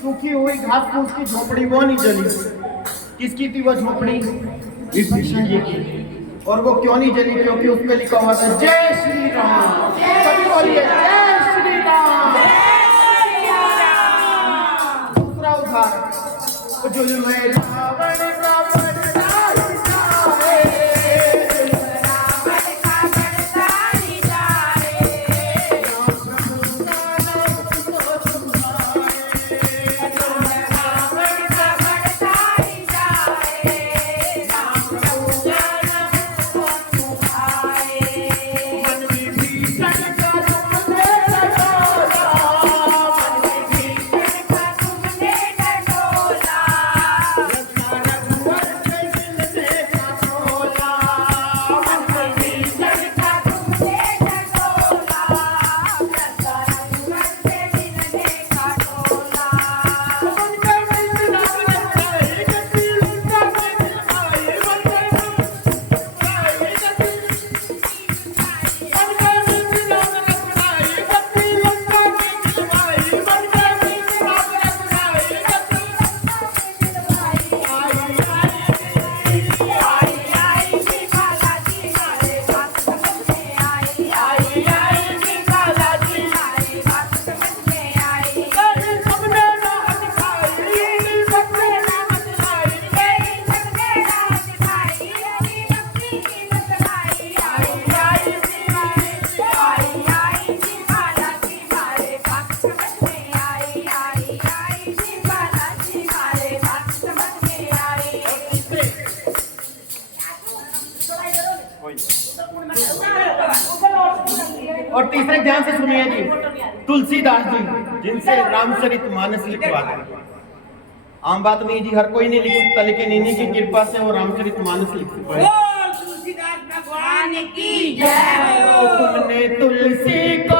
सूखी हुई घास फूस की झोपड़ी वो नहीं जली। किसकी थी वो झोपड़ी? विभीषण जी की। और वो क्यों नहीं जली? क्योंकि उस पर लिखा हुआ था जय श्री राम। सभी बोलिए जय श्री राम। दूसरा उदाहरण, जुल्म रावण रावण और तीसरे ध्यान से सुनिए जी, तुलसीदास जी जिनसे रामचरितमानस लिखवाते हैं। आम बात नहीं जी, हर कोई नहीं लिख सकता, लेकिन इन्हीं की कृपा से वो रामचरितमानस लिख सकते हैं। तुलसीदास भगवान की जय हो। तुमने तुलसी को